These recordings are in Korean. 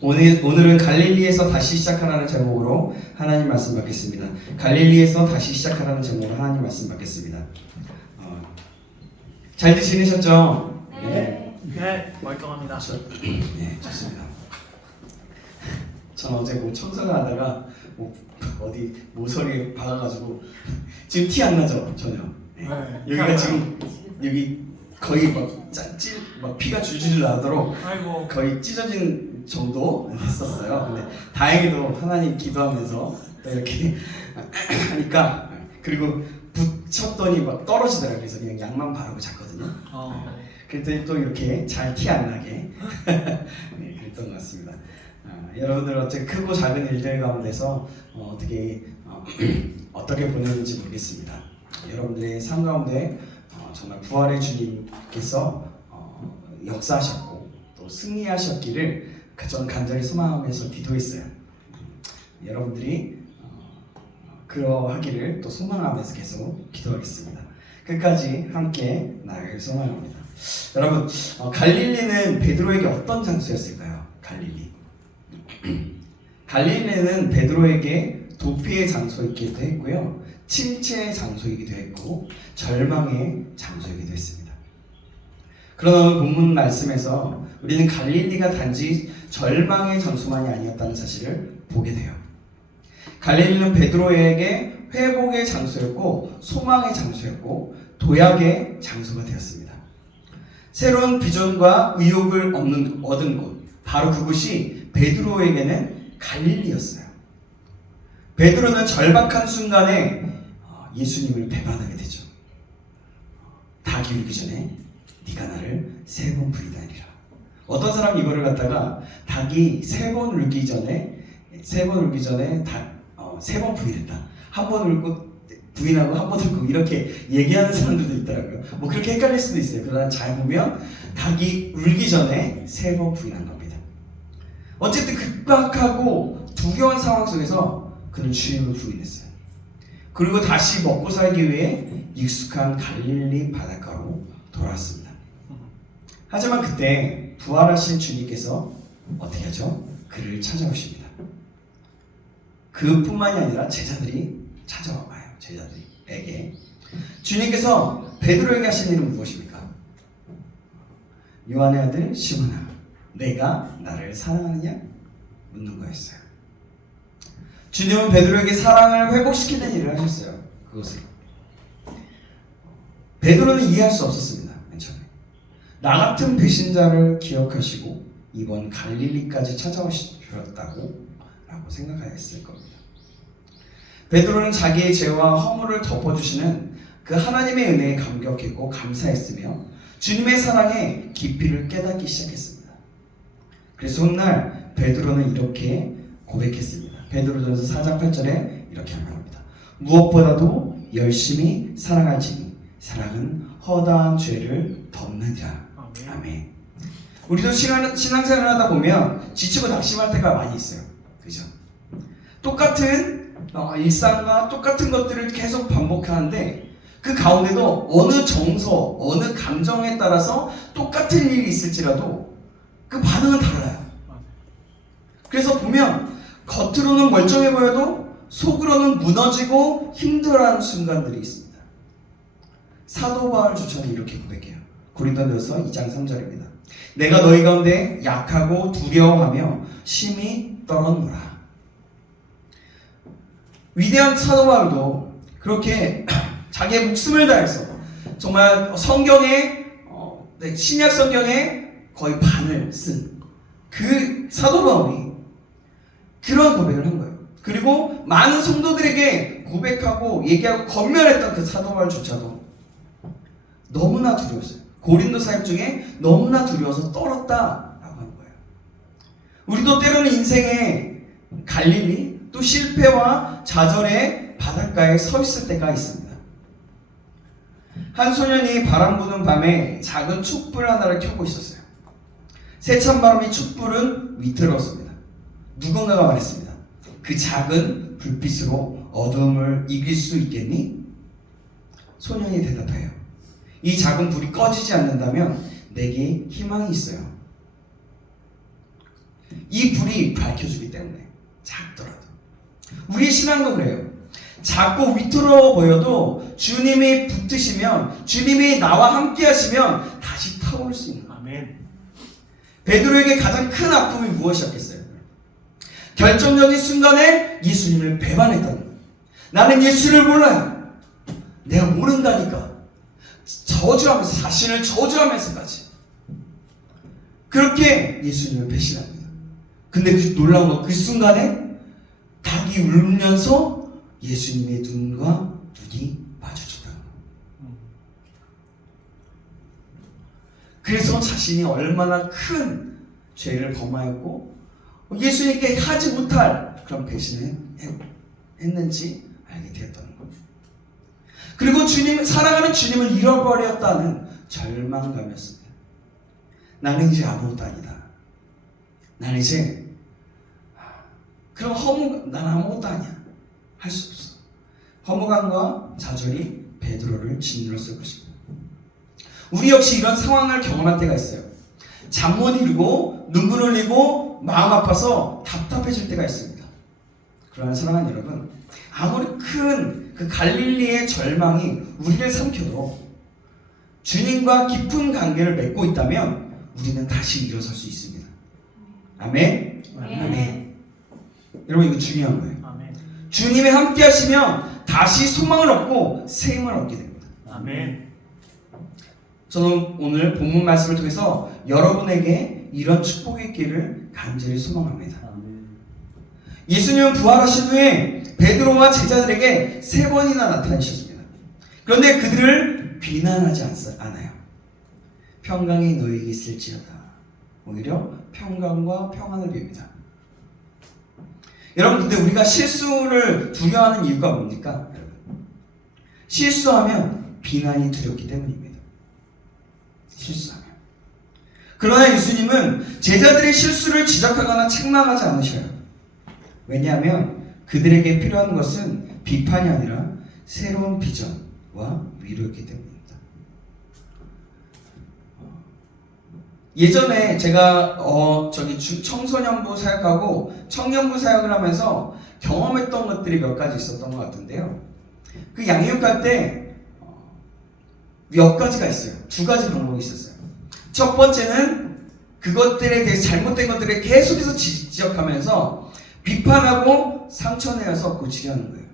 오늘은 갈릴리에서 다시 시작하라는 제목으로 하나님 말씀 받겠습니다. 갈릴리에서 다시 시작하라는 제목으로 하나님 말씀 받겠습니다. 잘들 지내셨죠? 네, 멀쩡합니다. 네, 좋습니다. 전 어제 청소를 하다가 어디 모서리에 박아가지고 지금 티 안 나죠? 전혀. 네. 여기가 지금 여기 거의 막 피가 줄줄 나도록 아이고. 거의 찢어진 정도 됐었어요. 근데 다행히도 하나님 기도하면서 이렇게 하니까, 그리고 붙였더니 막 떨어지더라고요. 그래서 그냥 약만 바르고 잤거든요. 그랬더니 또 이렇게 잘 티 안 나게 네, 그랬던 것 같습니다. 여러분들 어떻게 크고 작은 일들 가운데서 어떻게 보내는지 모르겠습니다. 여러분들의 삶 가운데 정말 부활의 주님께서 역사하셨고 또 승리하셨기를 전 간절히 소망하면서 기도했어요. 여러분들이 그러하기를 또 소망하면서 계속 기도하겠습니다. 끝까지 함께 나아가길 소망합니다. 여러분, 갈릴리는 베드로에게 어떤 장소였을까요? 갈릴리는 베드로에게 도피의 장소이기도 했고요, 침체의 장소이기도 했고, 절망의 장소이기도 했습니다. 그러나 본문 말씀에서 우리는 갈릴리가 단지 절망의 장소만이 아니었다는 사실을 보게 돼요. 갈릴리는 베드로에게 회복의 장소였고, 소망의 장소였고, 도약의 장소가 되었습니다. 새로운 비전과 의욕을 얻은 곳, 바로 그곳이 베드로에게는 갈릴리였어요. 베드로는 절박한 순간에 예수님을 배반하게 되죠. 닭이 울기 전에 네가 나를 3번 부인하리라. 어떤 사람이 이거를 갖다가 닭이 3번 울기 전에 3번 부인했다. 한 번 울고 부인하고 한 번 울고 이렇게 얘기하는 사람들도 있더라고요. 그렇게 헷갈릴 수도 있어요. 그러나 잘 보면 닭이 울기 전에 3번 부인한 겁니다. 어쨌든 급박하고 두려운 상황 속에서 그는 주님을 부인했어요. 그리고 다시 먹고 살기 위해 익숙한 갈릴리 바닷가로 돌아왔습니다. 하지만 그때 부활하신 주님께서 어떻게 하죠? 그를 찾아오십니다. 그뿐만이 아니라 제자들이 찾아와봐요. 제자들에게 주님께서 베드로에게 하신 일은 무엇입니까? 요한의 아들 시몬아, 내가 나를 사랑하느냐? 묻는 거였어요. 주님은 베드로에게 사랑을 회복시키는 일을 하셨어요. 그것을 베드로는 이해할 수 없었습니다. 맨 처음에 나 같은 배신자를 기억하시고 이번 갈릴리까지 찾아오셨다고 라고 생각했을 겁니다. 베드로는 자기의 죄와 허물을 덮어주시는 그 하나님의 은혜에 감격했고 감사했으며 주님의 사랑의 깊이를 깨닫기 시작했습니다. 그래서 훗날 베드로는 이렇게 고백했습니다. 베드로전서 4장 8절에 이렇게 말합니다. 무엇보다도 열심히 사랑할지니 사랑은 허다한 죄를 덮느니라. 아멘. 우리도 신앙생활을 하다 보면 지치고 낙심할 때가 많이 있어요. 그죠? 똑같은 일상과 똑같은 것들을 계속 반복하는데 그 가운데도 어느 정서, 어느 감정에 따라서 똑같은 일이 있을지라도 그 반응은 달라요. 그래서 보면 겉으로는 멀쩡해 보여도 속으로는 무너지고 힘들어하는 순간들이 있습니다. 사도 바울조차는 이렇게 고백해요. 고린도전서 2장 3절입니다. 내가 너희 가운데 약하고 두려워하며 심히 떨었노라. 위대한 사도 바울도 그렇게 자기의 목숨을 다해서 정말 신약 성경의 거의 반을 쓴 그 사도 바울이 그런 고백을 한 거예요. 그리고 많은 성도들에게 고백하고 얘기하고 권면했던 그 사도 바울조차도 너무나 두려웠어요. 고린도 사역 중에 너무나 두려워서 떨었다라고 하는 거예요. 우리도 때로는 인생의 갈릴리, 또 실패와 좌절의 바닷가에 서 있을 때가 있습니다. 한 소년이 바람 부는 밤에 작은 촛불 하나를 켜고 있었어요. 세찬 바람이 촛불은 위태로웠습니다. 누군가가 말했습니다. 그 작은 불빛으로 어두움을 이길 수 있겠니? 소년이 대답해요. 이 작은 불이 꺼지지 않는다면 내게 희망이 있어요. 이 불이 밝혀주기 때문에 작더라도 우리의 신앙도 그래요. 작고 위태로워 보여도 주님이 붙으시면 주님이 나와 함께 하시면 다시 타오를 수 있는 거예요. 아멘. 베드로에게 가장 큰 아픔이 무엇이었겠어요? 결정적인 순간에 예수님을 배반했다는 거예요. 나는 예수를 몰라요. 내가 모른다니까. 저주하면서 자신을 저주하면서까지 그렇게 예수님을 배신합니다. 근데 그 놀라운 건 그 순간에 닭이 울면서 예수님의 눈과 눈이 마주쳤다는 거예요. 그래서 자신이 얼마나 큰 죄를 범하였고 예수님께 하지 못할 그런 배신을 했는지 알게 되었다는 거예요. 그리고 사랑하는 주님을 잃어버렸다는 절망감이었습니다. 나는 이제 아무것도 아니다. 나는 이제 그럼 나는 아무것도 아니야. 할 수 없어. 허무감과 좌절이 베드로를 짓눌렀을 것입니다. 우리 역시 이런 상황을 경험할 때가 있어요. 잠 못 이루고 눈물 흘리고 마음 아파서 답답해질 때가 있습니다. 그러나 사랑하는 여러분, 아무리 큰 그 갈릴리의 절망이 우리를 삼켜도 주님과 깊은 관계를 맺고 있다면 우리는 다시 일어설 수 있습니다. 아멘? 아멘. 여러분 이거 중요한 거예요. 아멘. 주님이 함께 하시면 다시 소망을 얻고 새 힘을 얻게 됩니다. 아멘. 저는 오늘 본문 말씀을 통해서 여러분에게 이런 축복이 있기를 간절히 소망합니다. 예수님은 부활하신 후에 베드로와 제자들에게 3번이나 나타나셨습니다. 그런데 그들을 비난하지 않아요. 평강이 너에게 있을지어다. 오히려 평강과 평안을 빕니다. 여러분, 근데 우리가 실수를 두려워하는 이유가 뭡니까? 실수하면 비난이 두렵기 때문입니다. 실수하면. 그러나 예수님은 제자들의 실수를 지적하거나 책망하지 않으셔요. 왜냐하면 그들에게 필요한 것은 비판이 아니라 새로운 비전과 위로였기 때문입니다. 예전에 제가 청소년부 사역하고 청년부 사역을 하면서 경험했던 것들이 몇 가지 있었던 것 같은데요. 그 양육할 때 몇 가지가 있어요. 2가지 방법이 있었어요. 첫 번째는 그것들에 대해서 잘못된 것들에 계속해서 지적하면서 비판하고 상처내어서 고치게 하는 거예요.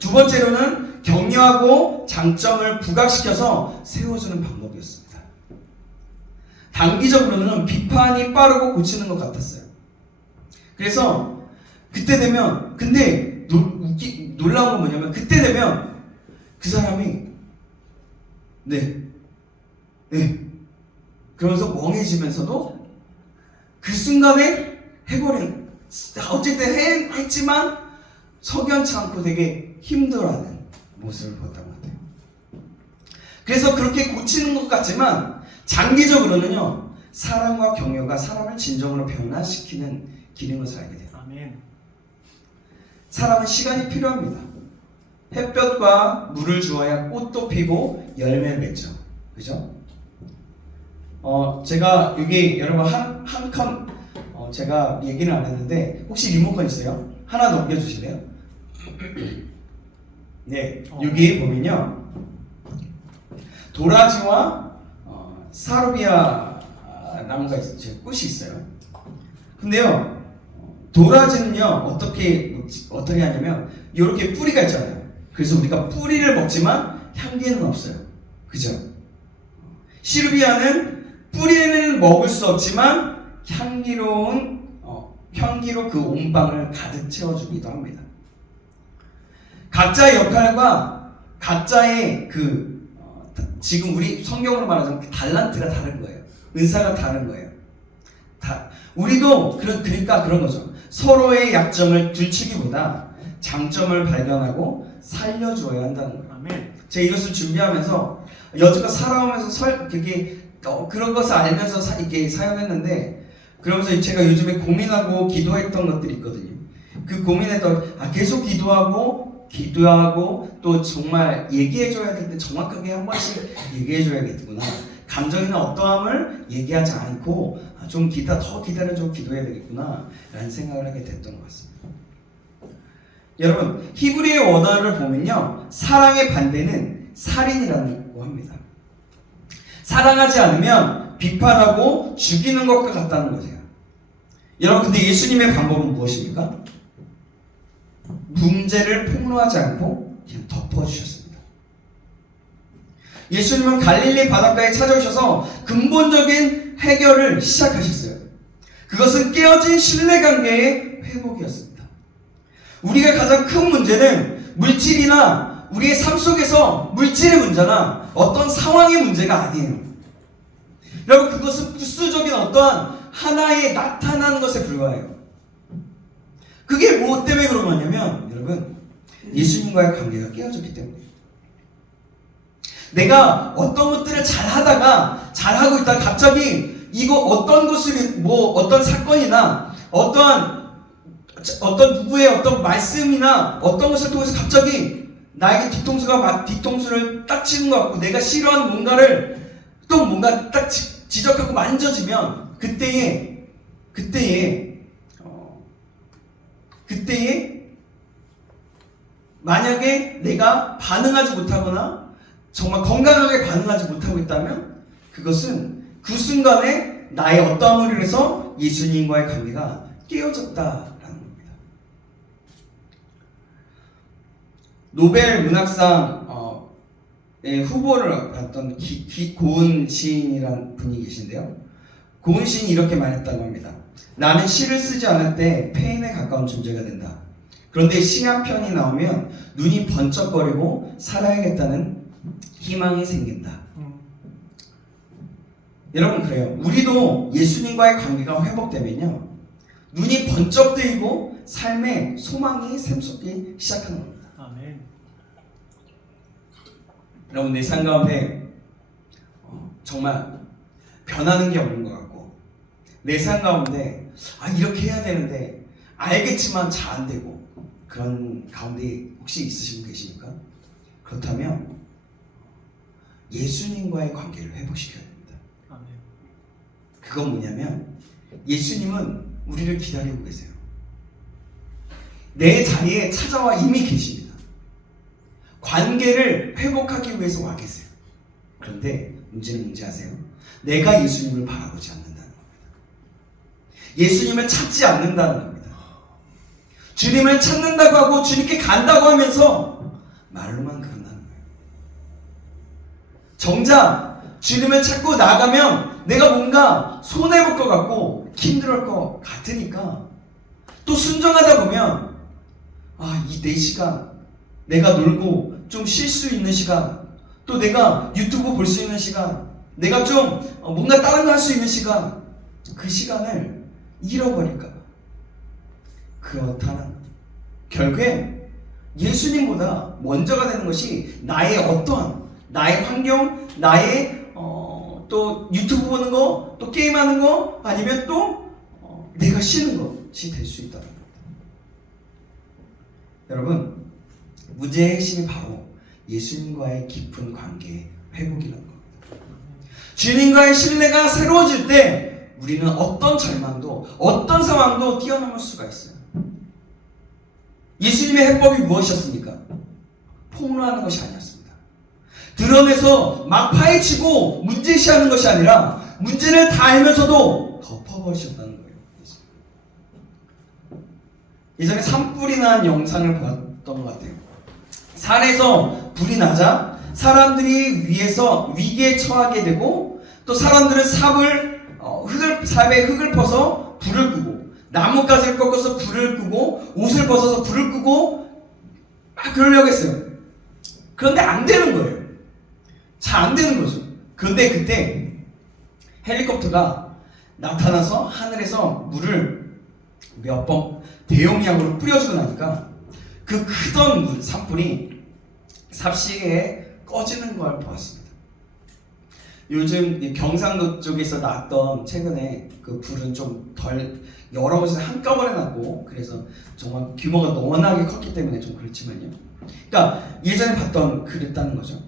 2번째로는 격려하고 장점을 부각시켜서 세워주는 방법이었습니다. 단기적으로는 비판이 빠르고 고치는 것 같았어요. 그래서 그때 되면 근데 놀라운 건 뭐냐면 그때 되면 그 사람이 네 그러면서 멍해지면서도 그 순간에 해버리는 어쨌든 했지만 석연치 않고 되게 힘들어하는 모습을 보았던 것 같아요. 그래서 그렇게 고치는 것 같지만 장기적으로는요 사랑과 격려가 사람을 진정으로 변화시키는 길인 것을 알게 돼요. 아멘. 사람은 시간이 필요합니다. 햇볕과 물을 주어야 꽃도 피고 열매를 맺죠. 그죠? 제가 여기 여러분 한 칸 제가 얘기는 안 했는데 혹시 리모컨 있어요? 하나 넘겨주실래요? 네, 여기 보면요 도라지와 사루비아 나무가 있어요. 꽃이 있어요. 근데요 도라지는요 어떻게 하냐면 이렇게 뿌리가 있잖아요. 그래서 우리가 뿌리를 먹지만 향기는 없어요. 그죠? 시루비아는 뿌리는 먹을 수 없지만 향기로 그 온방을 가득 채워주기도 합니다. 각자의 역할과 각자의 지금 우리 성경으로 말하자면 그 달란트가 다른 거예요. 은사가 다른 거예요. 우리도 그러니까 그런 거죠. 서로의 약점을 들추기보다 장점을 발견하고 살려주어야 한다는 거예요. 아멘. 제가 이것을 준비하면서 여태껏 살아오면서 그런 것을 알면서 이렇게 사용했는데 그러면서 제가 요즘에 고민하고 기도했던 것들이 있거든요. 그 고민했던 계속 기도하고 또 정말 얘기해줘야 될 때 정확하게 한 번씩 얘기해줘야겠구나. 감정이나 어떠함을 얘기하지 않고 좀 더 기다려주고 기도해야 되겠구나 라는 생각을 하게 됐던 것 같습니다. 여러분, 히브리의 원어를 보면요, 사랑의 반대는 살인이라고 합니다. 사랑하지 않으면 비판하고 죽이는 것과 같다는 거죠. 여러분, 근데 예수님의 방법은 무엇입니까? 문제를 폭로하지 않고 그냥 덮어주셨습니다. 예수님은 갈릴리 바닷가에 찾아오셔서 근본적인 해결을 시작하셨어요. 그것은 깨어진 신뢰관계의 회복이었습니다. 우리가 가장 큰 문제는 물질이나 우리의 삶 속에서 물질의 문제나 어떤 상황의 문제가 아니에요. 여러분, 그것은 부수적인 어떠한 하나의 나타나는 것에 불과해요. 그게 뭐 때문에 그런 거냐면, 여러분, 예수님과의 관계가 깨어졌기 때문이에요. 내가 어떤 것들을 잘하다가 잘하고 있다가 갑자기 이거 어떤 것을 어떤 사건이나 어떤 누구의 어떤 말씀이나 어떤 것을 통해서 갑자기 나에게 뒤통수를 딱 치는 것 같고 내가 싫어하는 뭔가를 또 뭔가 딱 지적하고 만져지면 그때에 만약에 내가 반응하지 못하거나 정말 건강하게 반응하지 못하고 있다면 그것은 그 순간에 나의 어떠함으로 인해서 예수님과의 관계가 깨어졌다라는 겁니다. 노벨 문학상 후보를 받았던 고은 시인이라는 분이 계신데요. 고은 시인이 이렇게 말했다고 합니다. 나는 시를 쓰지 않을 때 폐인에 가까운 존재가 된다. 그런데 시 한 편이 나오면 눈이 번쩍거리고 살아야겠다는 희망이 생긴다. 여러분, 그래요. 우리도 예수님과의 관계가 회복되면요, 눈이 번쩍 뜨이고 삶에 소망이 샘솟기 시작하는 겁니다. 아멘. 여러분, 내 삶 가운데 정말 변하는 게 없는 것 같고 내 삶 가운데 이렇게 해야 되는데 알겠지만 잘 안 되고 그런 가운데 혹시 있으신 분 계십니까? 그렇다면 예수님과의 관계를 회복시켜야 됩니다. 아멘. 그건 뭐냐면 예수님은 우리를 기다리고 계세요. 내 자리에 찾아와 이미 계십니다. 관계를 회복하기 위해서 와 계세요. 그런데 문제는 뭔지 아세요? 내가 예수님을 바라보지 않는다는 겁니다. 예수님을 찾지 않는다는 겁니다. 주님을 찾는다고 하고 주님께 간다고 하면서 말로만 그런다는 거예요. 정작 주님을 찾고 나가면 내가 뭔가 손해볼 것 같고 힘들을 것 같으니까 또 순종하다 보면 이 4시간 내가 놀고 좀 쉴 수 있는 시간, 또 내가 유튜브 볼 수 있는 시간, 내가 좀 뭔가 다른 거 할 수 있는 시간, 그 시간을 잃어버릴까 봐. 그렇다는 결국엔 예수님보다 먼저가 되는 것이 나의 환경, 나의 또 유튜브 보는 거, 또 게임하는 거, 아니면 또 내가 쉬는 것이 될 수 있다는 겁니다. 여러분, 문제의 핵심이 바로 예수님과의 깊은 관계 회복이라는 겁니다. 주님과의 신뢰가 새로워질 때 우리는 어떤 절망도, 어떤 상황도 뛰어넘을 수가 있어요. 예수님의 해법이 무엇이었습니까? 폭로하는 것이 아니었습니다. 드러내서 막 파헤치고 문제시하는 것이 아니라 문제를 다 알면서도 덮어버리셨다는 거예요. 예전에 산불이 난 영상을 봤던 것 같아요. 산에서 불이 나자 사람들이 위기에 처하게 되고, 또 사람들은 삽에 흙을 퍼서 불을 끄고, 나뭇가지를 꺾어서 불을 끄고, 옷을 벗어서 불을 끄고 막 그러려고 했어요. 그런데 안 되는 거예요. 잘 안 되는 거죠. 그런데 그때 헬리콥터가 나타나서 하늘에서 물을 몇 번 대용량으로 뿌려주고 나니까 그 크던 산불이 삽시에 꺼지는 걸 보았습니다. 요즘 경상도 쪽에서 났던 최근에 그 불은 좀 덜 여러 곳에서 한꺼번에 났고, 그래서 정말 규모가 워낙에 컸기 때문에 좀 그렇지만요. 그러니까 예전에 봤던 그랬다는 거죠.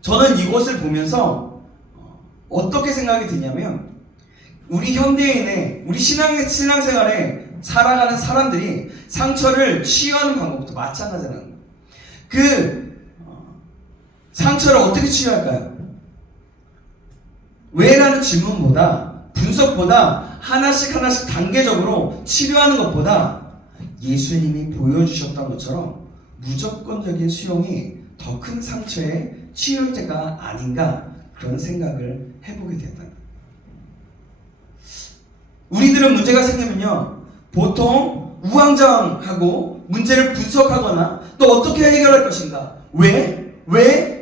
저는 이것을 보면서 어떻게 생각이 드냐면 우리 현대인의 우리 신앙생활에 살아가는 사람들이 상처를 치유하는 방법도 마찬가지라는 거예요. 상처를 어떻게 치유할까요? 왜라는 질문보다 분석보다 하나씩 단계적으로 치료하는 것보다 예수님이 보여주셨던 것처럼 무조건적인 수용이 더 큰 상처의 치유제가 아닌가 그런 생각을 해보게 된다. 우리들은 문제가 생기면요 보통 우왕좌왕하고 문제를 분석하거나 또 어떻게 해결할 것인가 왜?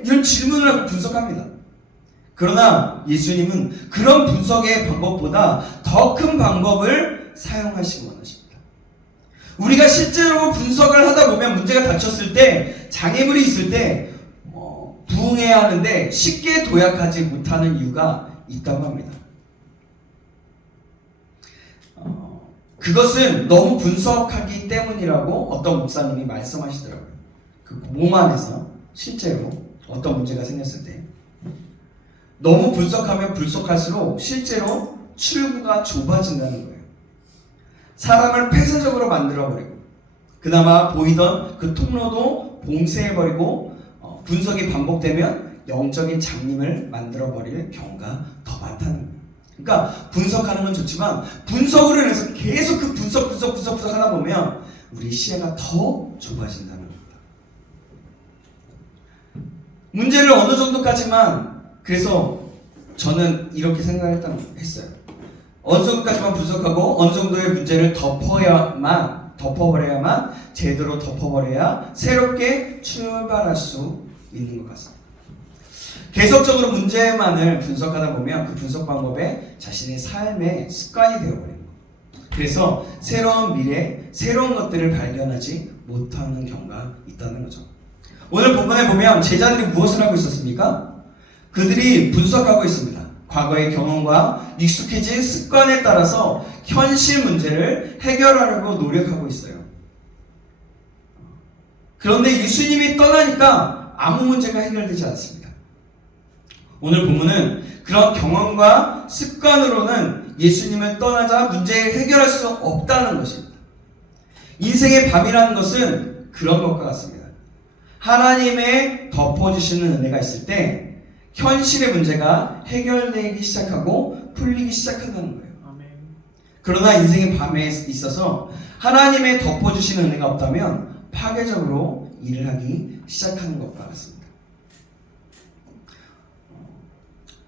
이런 질문을 하고 분석합니다. 그러나 예수님은 그런 분석의 방법보다 더 큰 방법을 사용하시기 원하십니다. 우리가 실제로 분석을 하다 보면 문제가 닥쳤을 때 장애물이 있을 때 부응해야 하는데 쉽게 도약하지 못하는 이유가 있다고 합니다. 그것은 너무 분석하기 때문이라고 어떤 목사님이 말씀하시더라고요. 그 몸 안에서 실제로 어떤 문제가 생겼을 때 너무 분석하면 분석할수록 실제로 출구가 좁아진다는 거예요. 사람을 폐쇄적으로 만들어버리고 그나마 보이던 그 통로도 봉쇄해버리고 분석이 반복되면 영적인 잡림을 만들어버릴 경우가 더 많다는 거예요. 그러니까 분석하는 건 좋지만 분석으로 인해서 계속 그 분석 하다 보면 우리 시야가 더 좁아진다는 겁니다. 문제를 어느 정도까지만 그래서 저는 이렇게 했어요. 어느 정도까지만 분석하고 어느 정도의 문제를 덮어버려야만 제대로 덮어버려야 새롭게 출발할 수 있는 것 같습니다. 계속적으로 문제만을 분석하다 보면 그 분석 방법에 자신의 삶의 습관이 되어버립니다. 그래서 새로운 미래, 새로운 것들을 발견하지 못하는 경우가 있다는 거죠. 오늘 본문에 보면 제자들이 무엇을 하고 있었습니까? 그들이 분석하고 있습니다. 과거의 경험과 익숙해진 습관에 따라서 현실 문제를 해결하려고 노력하고 있어요. 그런데 예수님이 떠나니까 아무 문제가 해결되지 않습니다. 오늘 본문은 그런 경험과 습관으로는 예수님을 떠나자 문제를 해결할 수 없다는 것입니다. 인생의 밤이라는 것은 그런 것과 같습니다. 하나님의 덮어주시는 은혜가 있을 때 현실의 문제가 해결되기 시작하고 풀리기 시작한다는 거예요. 아멘. 그러나 인생의 밤에 있어서 하나님의 덮어주시는 은혜가 없다면 파괴적으로 일을 하기 시작하는 것과 같습니다.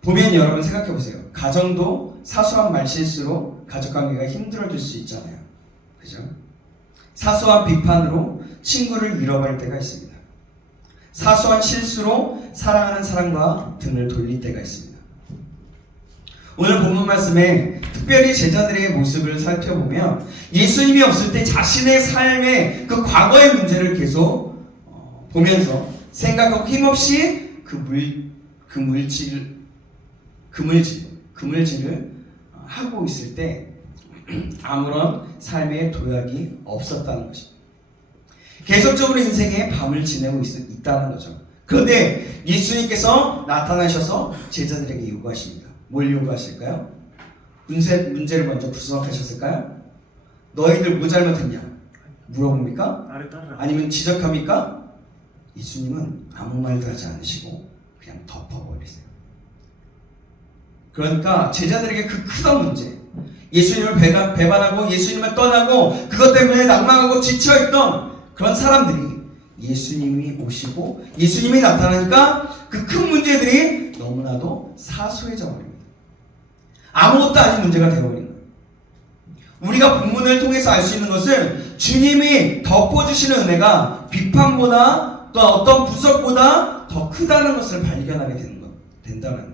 보면 여러분 생각해 보세요. 가정도 사소한 말실수로 가족관계가 힘들어질 수 있잖아요. 그죠? 사소한 비판으로 친구를 잃어버릴 때가 있습니다. 사소한 실수로 사랑하는 사람과 등을 돌릴 때가 있습니다. 오늘 본문 말씀에 특별히 제자들의 모습을 살펴보면 예수님이 없을 때 자신의 삶의 그 과거의 문제를 계속 보면서 생각하고 힘없이 그물질을 하고 있을 때 아무런 삶의 도약이 없었다는 것입니다. 계속적으로 인생의 밤을 지내고 있다는 거죠. 그런데 예수님께서 나타나셔서 제자들에게 요구하십니다. 뭘 요구하실까요? 문제를 먼저 분석하셨을까요? 너희들 뭐 잘못했냐? 물어봅니까? 나를 따르라. 아니면 지적합니까? 예수님은 아무 말도 하지 않으시고 그냥 덮어버리세요. 그러니까 제자들에게 그 크던 문제, 예수님을 배반하고 예수님을 떠나고 그것 때문에 낭망하고 지쳐있던 그런 사람들이 예수님이 오시고 예수님이 나타나니까 그 큰 문제들이 너무나도 사소해져 버립니다. 아무것도 아닌 문제가 되어버린 거예요. 우리가 본문을 통해서 알 수 있는 것은 주님이 덮어주시는 은혜가 비판보다 또 어떤 분석보다 더 크다는 것을 발견하게 된다는 겁니다.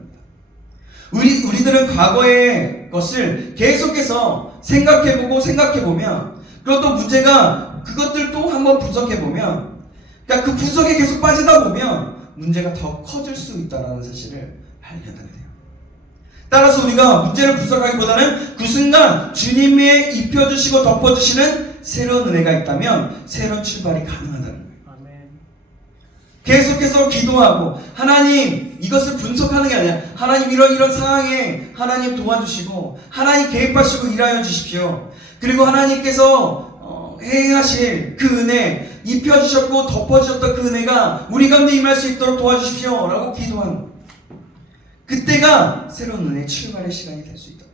우리들은 과거의 것을 계속해서 생각해보면 그리고 또 문제가 그것들 또 한번 분석해보면 그러니까 그 분석에 계속 빠지다 보면 문제가 더 커질 수 있다는 사실을 발견하게 돼요. 따라서 우리가 문제를 분석하기보다는 그 순간 주님의 입혀주시고 덮어주시는 새로운 은혜가 있다면 새로운 출발이 가능하다는 거예요. 아멘. 계속해서 기도하고 하나님 이것을 분석하는 게 아니라 하나님 이런 상황에 하나님 도와주시고 하나님 개입하시고 일하여 주십시오. 그리고 하나님께서 행하실 그 은혜, 입혀주셨고 덮어주셨던 그 은혜가 우리 가운데 임할 수 있도록 도와주십시오 라고 기도하는 거예요. 그때가 새로운 은혜의 출발의 시간이 될 수 있다.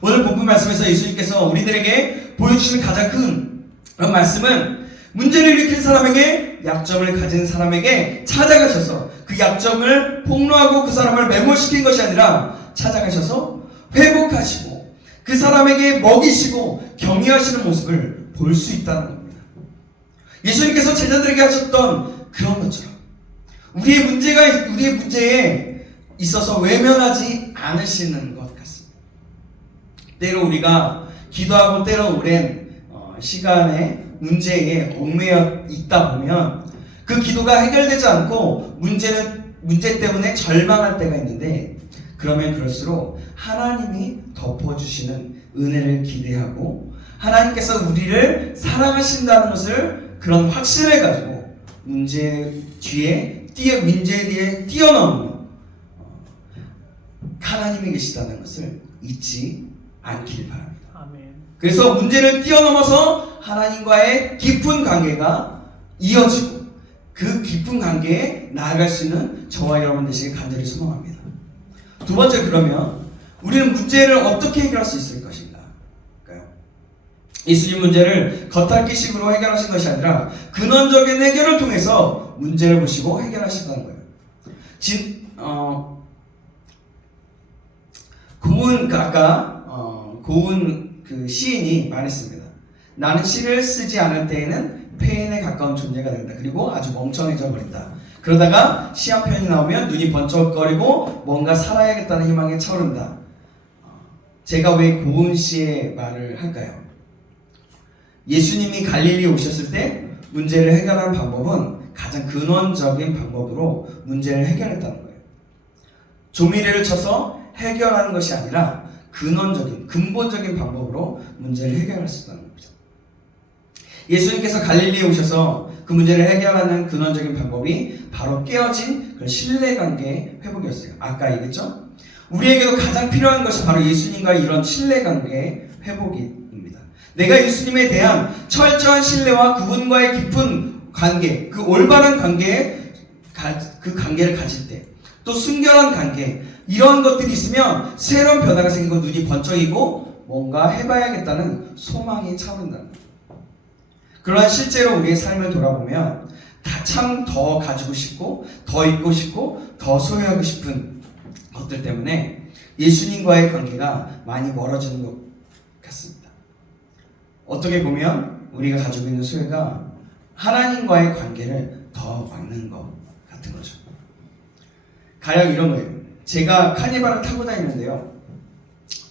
오늘 본문 말씀에서 예수님께서 우리들에게 보여주시는 가장 큰 그런 말씀은 문제를 일으킨 사람에게, 약점을 가진 사람에게 찾아가셔서 그 약점을 폭로하고 그 사람을 매몰시킨 것이 아니라 찾아가셔서 회복하시고 그 사람에게 먹이시고 격려하시는 모습을 볼 수 있다는 겁니다. 예수님께서 제자들에게 하셨던 그런 것처럼 우리의 문제에 있어서 외면하지 않으시는 것 같습니다. 때로 우리가 기도하고 때로 오랜 시간에 문제에 얽매여 있다 보면 그 기도가 해결되지 않고 문제 때문에 절망할 때가 있는데, 그러면 그럴수록 하나님이 덮어주시는 은혜를 기대하고 하나님께서 우리를 사랑하신다는 것을, 그런 확신을 가지고 문제 뒤에 뛰어넘는 하나님이 계시다는 것을 잊지 않길 바랍니다. 아멘. 그래서 문제를 뛰어넘어서 하나님과의 깊은 관계가 이어지고 그 깊은 관계에 나아갈 수 있는 저와 여러분 되시길 간절히 소망합니다. 두 번째, 그러면 우리는 문제를 어떻게 해결할 수 있을 것인가? 예수님 문제를 겉핥기식으로 해결하신 것이 아니라 근원적인 해결을 통해서 문제를 보시고 해결하신다는 거예요. 고운 그 시인이 말했습니다. 나는 시를 쓰지 않을 때에는 폐인에 가까운 존재가 된다. 그리고 아주 멍청해져 버린다. 그러다가 시 한 편이 나오면 눈이 번쩍거리고 뭔가 살아야겠다는 희망에 차오른다. 제가 왜 고운 시의 말을 할까요? 예수님이 갈릴리에 오셨을 때 문제를 해결하는 방법은 가장 근원적인 방법으로 문제를 해결했다는 거예요. 조미료를 쳐서 해결하는 것이 아니라 근본적인 방법으로 문제를 해결할 수 있다는 겁니다. 예수님께서 갈릴리에 오셔서 그 문제를 해결하는 근원적인 방법이 바로 깨어진 그 신뢰관계 회복이었어요. 아까 얘기했죠? 우리에게도 가장 필요한 것이 바로 예수님과의 이런 신뢰관계 회복입니다. 내가 예수님에 대한 철저한 신뢰와 그분과의 깊은 관계, 그 올바른 관계를 가질 때, 또 순결한 관계, 이런 것들이 있으면 새로운 변화가 생기고 눈이 번쩍이고 뭔가 해봐야겠다는 소망이 차오른다는 거예요. 그러나 실제로 우리의 삶을 돌아보면 참 더 가지고 싶고 더 있고 싶고 더 소유하고 싶은 것들 때문에 예수님과의 관계가 많이 멀어지는 것 같습니다. 어떻게 보면 우리가 가지고 있는 소유가 하나님과의 관계를 더 막는 것 같은 거죠. 가령 이런 거예요. 제가 카니발을 타고 다니는데요.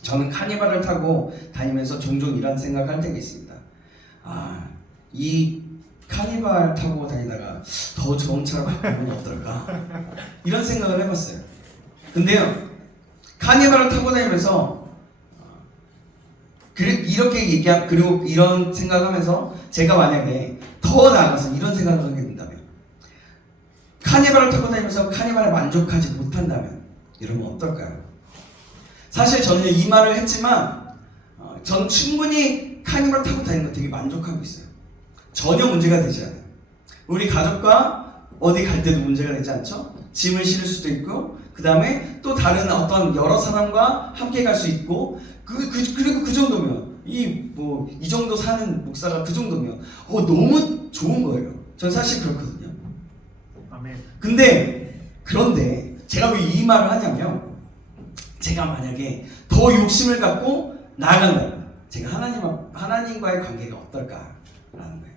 저는 카니발을 타고 다니면서 종종 이런 생각을 할 때가 있습니다. 이 카니발 타고 다니다가 더 좋은 차로 바꾸면 어떨까? 이런 생각을 해봤어요. 근데요, 카니발을 타고 다니면서 그리고 이런 생각하면서 제가 만약에 더 나아가서 이런 생각을 하게 된다면, 카니발을 타고 다니면서 카니발에 만족하지 못한다면 여러분 어떨까요? 사실 저는 이 말을 했지만 저는 충분히 카니발 타고 다니는 거 되게 만족하고 있어요. 전혀 문제가 되지 않아요. 우리 가족과 어디 갈 때도 문제가 되지 않죠? 짐을 실을 수도 있고, 그 다음에 또 다른 어떤 여러 사람과 함께 갈 수 있고, 그리고 그 정도면 이 정도 사는 목사가 그 정도면 너무 좋은 거예요. 전 사실 그렇거든요. 아멘. 그런데 제가 왜 이 말을 하냐면, 제가 만약에 더 욕심을 갖고 나아간다면 제가 하나님과의 관계가 어떨까라는 거예요.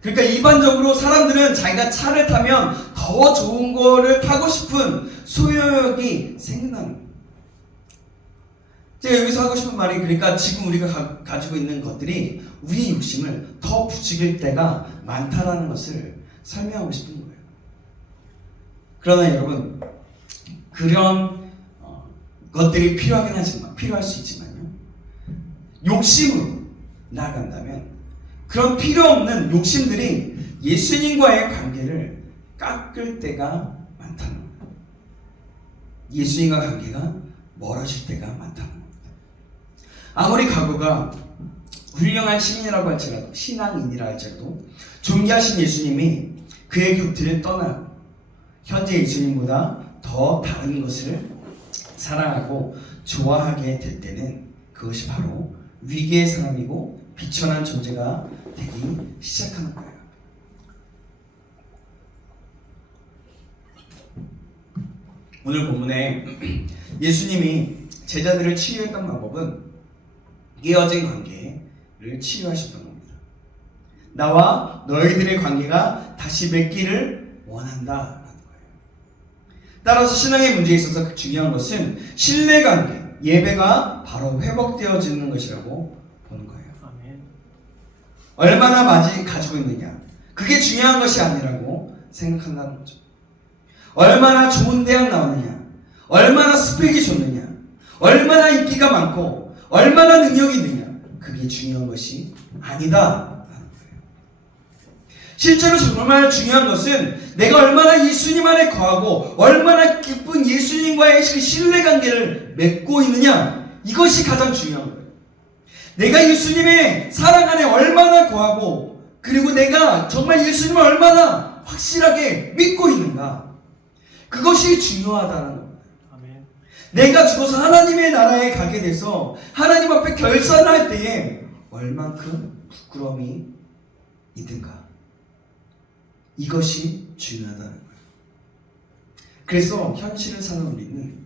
그러니까 일반적으로 사람들은 자기가 차를 타면 더 좋은 거를 타고 싶은 소유욕이 생긴다는 거예요. 제가 여기서 하고 싶은 말이, 그러니까 지금 우리가 가지고 있는 것들이 우리의 욕심을 더 부추길 때가 많다라는 것을 설명하고 싶은 거예요. 그러나 여러분, 그런 것들이 필요할 수 있지만요, 욕심으로 나아간다면 그런 필요 없는 욕심들이 예수님과의 관계를 깎을 때가 많다는 거예요. 예수님과 관계가 멀어질 때가 많다는 겁니다. 아무리 과거가 훌륭한 신인이라고 할지라도, 신앙인이라 할지라도 존귀하신 예수님이 그의 곁을 떠나고 현재 예수님보다 더 다른 것을 사랑하고 좋아하게 될 때는 그것이 바로 위기의 사람이고 비천한 존재가 되기 시작하는 거예요. 오늘 본문에 예수님이 제자들을 치유했던 방법은 깨어진 관계를 치유하셨던 겁니다. 나와 너희들의 관계가 다시 맺기를 원한다라는 거예요. 따라서 신앙의 문제에 있어서 중요한 것은 신뢰관계, 예배가 바로 회복되어지는 것이라고 보는 거예요. 아멘. 얼마나 많이 가지고 있느냐, 그게 중요한 것이 아니라고 생각한다는 거죠. 얼마나 좋은 대학 나오느냐, 얼마나 스펙이 좋느냐, 얼마나 인기가 많고 얼마나 능력이 있느냐, 그게 중요한 것이 아니다. 실제로 정말 중요한 것은 내가 얼마나 예수님 안에 거하고 얼마나 깊은 예수님과의 그 신뢰관계를 맺고 있느냐, 이것이 가장 중요한 거예요. 내가 예수님의 사랑 안에 얼마나 거하고, 그리고 내가 정말 예수님을 얼마나 확실하게 믿고 있는가, 그것이 중요하다는 겁니다. 아멘. 내가 죽어서 하나님의 나라에 가게 돼서 하나님 앞에 결산할 때에 얼만큼 부끄러움이 있든가, 이것이 중요하다는 거예요. 그래서 현실을 사는 우리는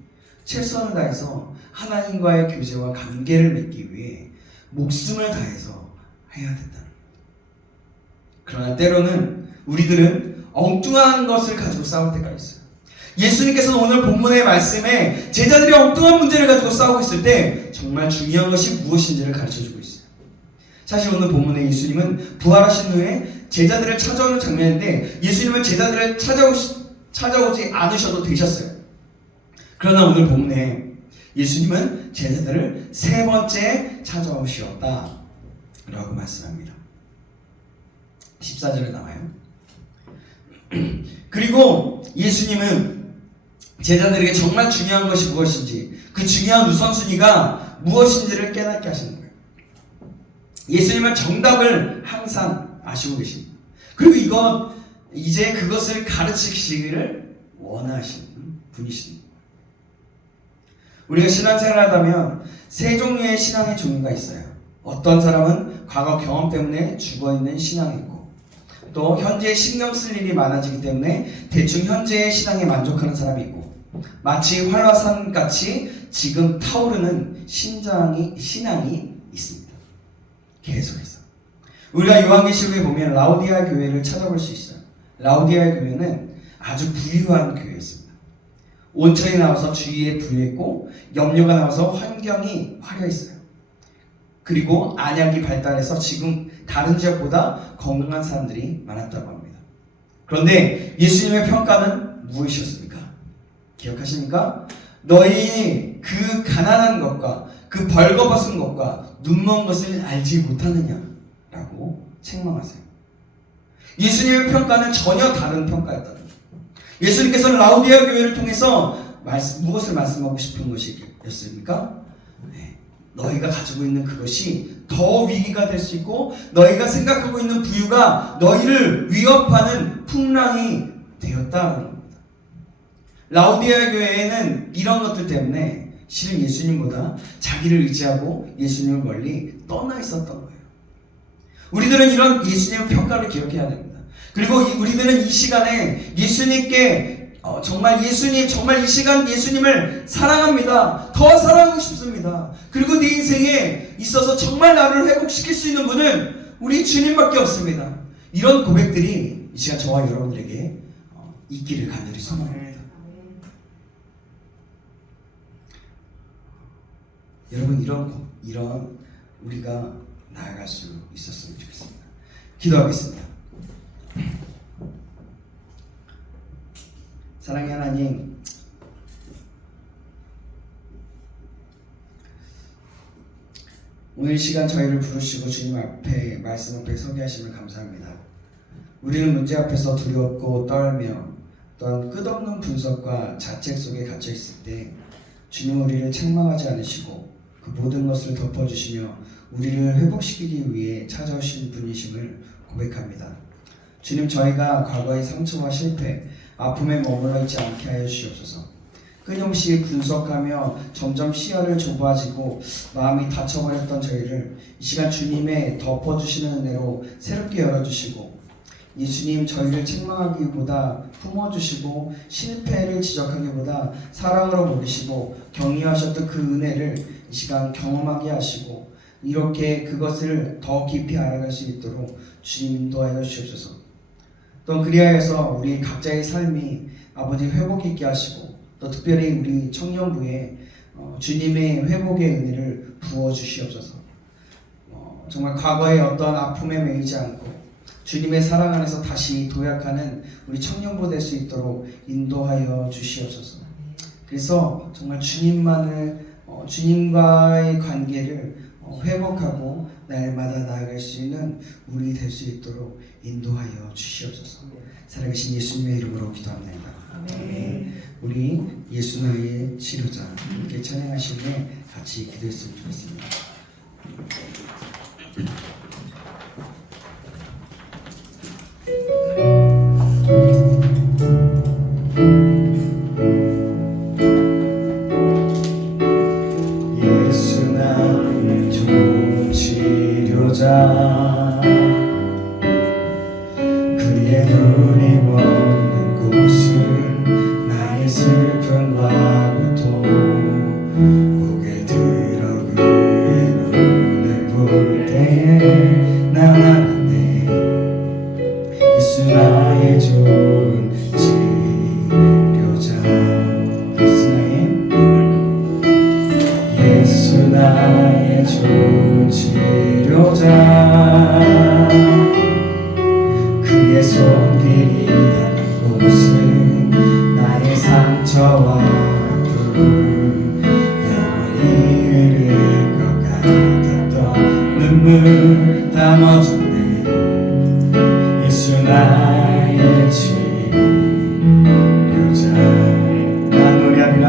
최선을 다해서 하나님과의 교제와 관계를 맺기 위해 목숨을 다해서 해야 된다는 거예요. 그러나 때로는 우리들은 엉뚱한 것을 가지고 싸울 때가 있어요. 예수님께서는 오늘 본문의 말씀에 제자들이 엉뚱한 문제를 가지고 싸우고 있을 때 정말 중요한 것이 무엇인지를 가르쳐주고 있어요. 사실 오늘 본문에 예수님은 부활하신 후에 제자들을 찾아오는 장면인데, 예수님은 제자들을 찾아오지 않으셔도 되셨어요. 그러나 오늘 본문에 예수님은 제자들을 세 번째 찾아오셨다 라고 말씀합니다. 14절에 나와요. 그리고 예수님은 제자들에게 정말 중요한 것이 무엇인지, 그 중요한 우선순위가 무엇인지를 깨닫게 하시는 거예요. 예수님은 정답을 항상 아시고 계십니다. 그리고 이제 그것을 가르치시기를 원하시는 분이십니다. 우리가 신앙생활을 하다면 세 종류의 신앙의 종류가 있어요. 어떤 사람은 과거 경험 때문에 죽어있는 신앙이 있고, 또 현재에 신경 쓸 일이 많아지기 때문에 대충 현재의 신앙에 만족하는 사람이 있고, 마치 활화산같이 지금 타오르는 신앙이 있습니다. 계속해서 우리가 요한계시록에 보면 라오디아 교회를 찾아볼 수 있어요. 라오디아 교회는 아주 부유한 교회였습니다. 온천이 나와서 주위에 부유했고, 염료가 나와서 환경이 화려했어요. 그리고 안약이 발달해서 지금 다른 지역보다 건강한 사람들이 많았다고 합니다. 그런데 예수님의 평가는 무엇이었습니까? 기억하십니까? 너희 그 가난한 것과 그 벌거벗은 것과 눈먼 것을 알지 못하느냐라고 책망하세요. 예수님의 평가는 전혀 다른 평가였다는 거예요. 예수님께서는 라오디아 교회를 통해서 무엇을 말씀하고 싶은 것이었습니까? 너희가 가지고 있는 그것이 더 위기가 될 수 있고, 너희가 생각하고 있는 부유가 너희를 위협하는 풍랑이 되었다는 겁니다. 라오디아 교회에는 이런 것들 때문에 실은 예수님보다 자기를 의지하고 예수님을 멀리 떠나 있었던 거예요. 우리들은 이런 예수님의 평가를 기억해야 됩니다. 그리고 우리들은 이 시간에 예수님께 정말 이 시간 예수님을 사랑합니다. 더 사랑하고 싶습니다. 그리고 내 인생에 있어서 정말 나를 회복시킬 수 있는 분은 우리 주님밖에 없습니다. 이런 고백들이 이 시간 저와 여러분들에게 있기를 간절히 소망합니다. 여러분, 이런 우리가 나아갈 수 있었으면 좋겠습니다. 기도하겠습니다. 사랑의 하나님, 오늘 이 시간 저희를 부르시고 주님 앞에 말씀 앞에 서게 하심을 감사합니다. 우리는 문제 앞에서 두렵고 떨며 어떤 끝없는 분석과 자책 속에 갇혀 있을 때 주님은 우리를 책망하지 않으시고 그 모든 것을 덮어주시며 우리를 회복시키기 위해 찾아오신 분이심을 고백합니다. 주님, 저희가 과거의 상처와 실패, 아픔에 머물러 있지 않게 하여 주시옵소서. 끊임없이 분석하며 점점 시야를 좁아지고 마음이 닫혀버렸던 저희를 이 시간 주님의 덮어주시는 은혜로 새롭게 열어주시고, 예수님, 저희를 책망하기보다 품어주시고 실패를 지적하기보다 사랑으로 모르시고 격려하셨던 그 은혜를 이 시간 경험하게 하시고, 이렇게 그것을 더 깊이 알아갈 수 있도록 주님 인도하여 주시옵소서. 또 그리하여서 우리 각자의 삶이 아버지 회복 있게 하시고, 또 특별히 우리 청년부에 주님의 회복의 은혜를 부어 주시옵소서. 정말 과거의 어떤 아픔에 매이지 않고 주님의 사랑 안에서 다시 도약하는 우리 청년부 될 수 있도록 인도하여 주시옵소서. 그래서 정말 주님과의 관계를 회복하고 날마다 나아갈 수 있는 우리 될 수 있도록 인도하여 주시옵소서. 살아계신 예수님의 이름으로 기도합니다. 아멘. 우리 예수 나의 치료자 함께 찬양하시며 같이 기도했으면 좋겠습니다. 예수 나의 좋은 치료자, 그의 눈이 먼 곳은 나의 슬픔과 고통, 고개 들어 그의 눈을 볼 때에 난 알았네. 예수 나의 좋은 치료자, 예수 나의 좋은 치료자, 그의 손길이 닿는 곳은 나의 상처와 아픔, 영원히 흐를 것 같았던 눈물 담아줬네. 예수 나의 치료자, 난 노래하리라.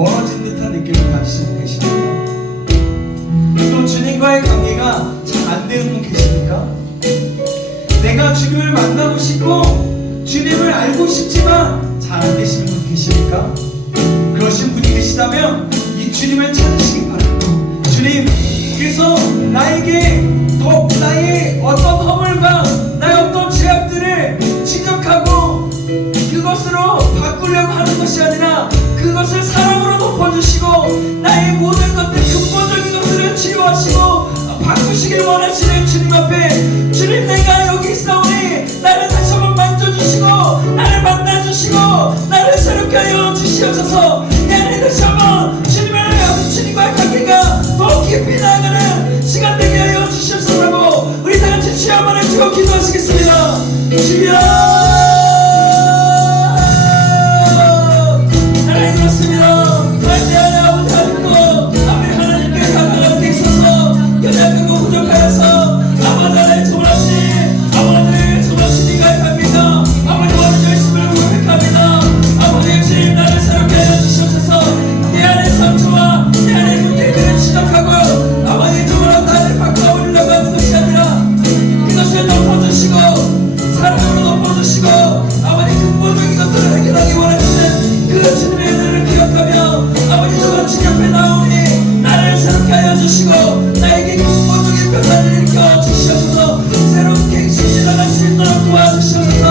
멀어진 듯한 느낌을 가지시는 분 계십니까? 또 주님과의 관계가 잘 안 되는 분 계십니까? 내가 주님을 만나고 싶고 주님을 알고 싶지만 잘 안 되시는 분 계십니까? 그러신 분이 계시다면 이 주님을 찾으시기 바랍니다. 주님, 그래서 나에게 더 나의 어떤 허물과 나의 어떤 죄악들을 지적하고 그것으로 바꾸려고 하는 것이 아니라 그것을 사랑으로 덮어주시고 나의 모든 것들 근본적인 것들을 치유하시고 바꾸시길 원하시는 주님 앞에, 주님 내가 여기 있사오니 나를 다시 한번 만져주시고 나를 만나주시고 나를 새롭게 하여 주시옵소서. 내 안에 다시 한번 주님과의 관계가 더 깊이 나아가는 시간 되게 하여 주시옵소서라고 우리 다같이 주여 한번 해주고 기도하시겠습니다. 주여, 하나님 그렇습니다. 내 안에 아버지 하나님께 다가가게 있어서 연약하고 부족하여서 아버지 하나님 아버지를 정하신 이가의 관계가 아버지 원하여 있음을 고백합니다. 아버지 주님 나를 새롭게 하여 주시옵소서. 내 안의 상처와 내 안의 문제들을 지적하고 아버지 누구나 나를 바꿔버리려고 하는 것이 아니라 그것을 덮어주시고 사랑으로 덮어주시고 아버지 근본적인 것들을 해결하기 원하시는 그 주님의 은혜를 기억하며 아버지 누가 주님 앞에 나오니 나를 새롭게 하여 주시고 나에게 근본적인 변화를 일으켜 주시옵소서. 새로운 갱신이 나갈 수 있도록 도와주시옵소서.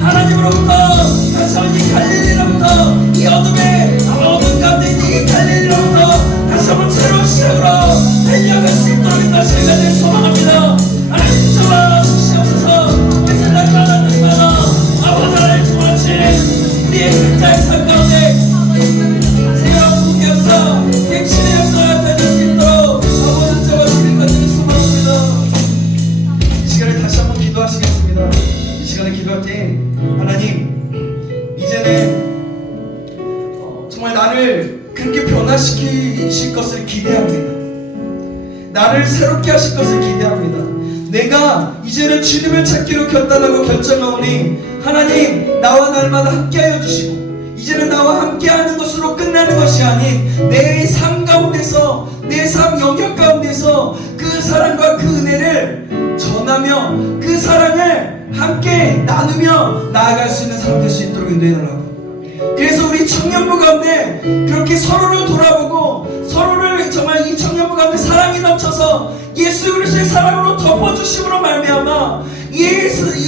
하나님으로부터 다시 한번 이 갈릴리로부터 이 어둠 가운데 있는 이 갈릴리로부터 다시 한번 새로운 시작으로 달려갈 수 있도록 인도하시는 것을 소망합니다. 하나님 저와 주시옵소서. 그래서 날마다 아버지 하나님 주시는 우리의 각자의 삶 가운데 새로운 무기 역사 갱신의 역사가 나타날 수 있도록 아버지 저와 주님 것들을 소망합니다. 이 시간에 다시 한번 기도하시겠습니다. 이 시간에 기도할 때 하나님 이제는 정말 나를 그렇게 변화시키실 것을 기대합니다. 나를 새롭게 하실 것을 기대합니다. 내가 이제는 주님을 찾기로 결단하고 결정하오니 하나님 나와 날마다 함께하여 주시고 이제는 나와 함께하는 것으로 끝나는 것이 아닌 내 삶 가운데서 내 삶 영역 가운데서 그 사랑과 그 은혜를 전하며 그 사랑을 함께 나누며 나아갈 수 있는 사람 될 수 있도록 인도해달라고. 그래서 우리 청년부 가운데 그렇게 서로를 돌아보고 서로를 정말 이 청년부 가운데 사랑이 넘쳐서 예수 그리스도의 사랑으로 덮어주심으로 말미암아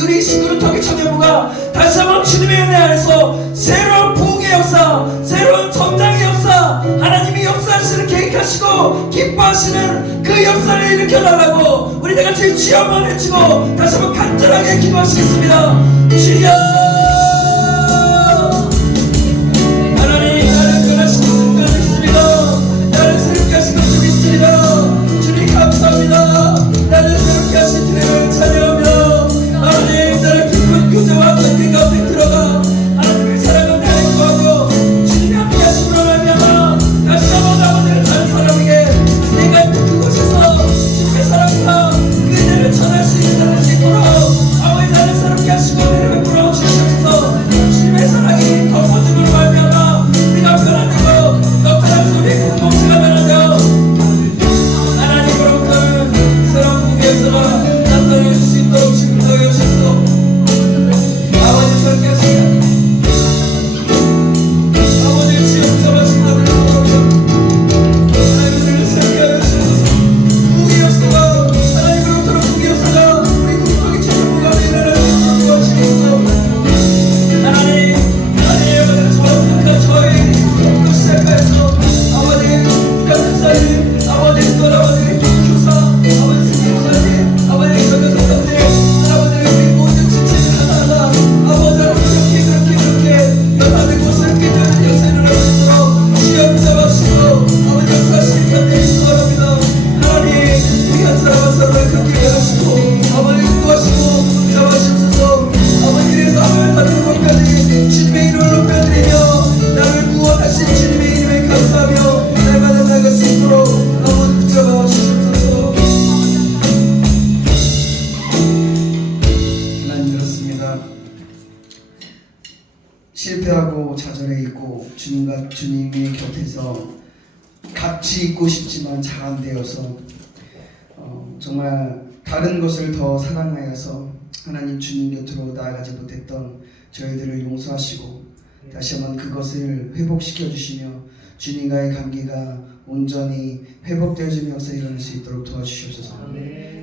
우리 시그루터기 청년부가 다시 한번 주님의 은혜 안에서 새로운 부흥의 역사, 새로운 성장의 역사, 하나님이 역사하시는 계획하시고 기뻐하시는 그 역사를 일으켜달라고 우리 다같이 주여 한번 외치고 다시 한번 간절하게 기도하시겠습니다. 주여, 감사합니다. 나를 새롭게 하신 주님을 찬양하며 하나님 나를 깊은 교제와 관계 가운데 들어가 하나님의 사랑을 나누고 주님이 함께 하심으로 말미암아 다시 한번 아버지를 다른 사람에게 내가 있는 그곳에서 주님의 사랑과 그 은혜를 전할 수 있도록 아버지 나를 새롭게 하시고 은혜를 베풀어 주시옵소서. 실패하고 좌절해 있고 주님과 주님의 곁에서 같이 있고 싶지만 잘 안 되어서 정말 다른 것을 더 사랑하여서 하나님 주님 곁으로 나아가지 못했던 저희들을 용서하시고 다시 한번 그것을 회복시켜 주시며 주님과의 관계가 온전히 회복되어지는 역사가 일어날 수 있도록 도와주시옵소서.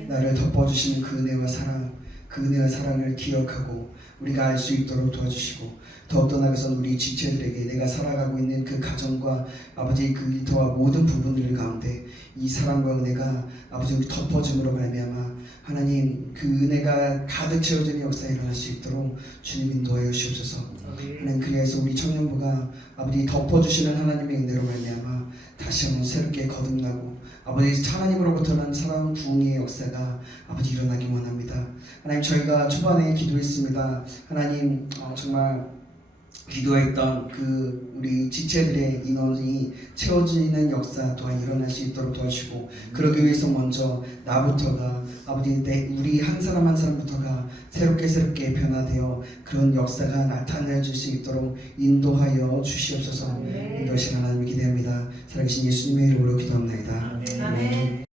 나를 덮어주시는 그 은혜와 사랑, 그 은혜와 사랑을 기억하고 우리가 알 수 있도록 도와주시고 더욱더 나아가서 우리 지체들에게 내가 살아가고 있는 그 가정과 아버지의 그 일터와 모든 부분들 가운데 이 사랑과 은혜가 아버지 우리 덮어줌으로 말미암아 하나님 그 은혜가 가득 채워지는 역사가 일어날 수 있도록 주님 인도하여 주시옵소서. 하나님 그리하여서 우리 청년부가 아버지 덮어주시는 하나님의 은혜로 말미암아 다시 한번 새롭게 거듭나고 아버지 하나님으로부터 난 사랑 부흥의 역사가 아버지 일어나기 원합니다. 하나님 저희가 초반에 기도했습니다. 하나님 정말 기도했던 그 우리 지체들의 인원이 채워지는 역사 또한 일어날 수 있도록 도와주시고 그러기 위해서 먼저 나부터가 아버지 우리 한 사람 한 사람부터가 새롭게 변화되어 그런 역사가 나타내 줄 수 있도록 인도하여 주시옵소서. 이것이 하나님을 기대합니다. 살아계신 예수님의 이름으로 기도합나이다. 아멘. 아멘.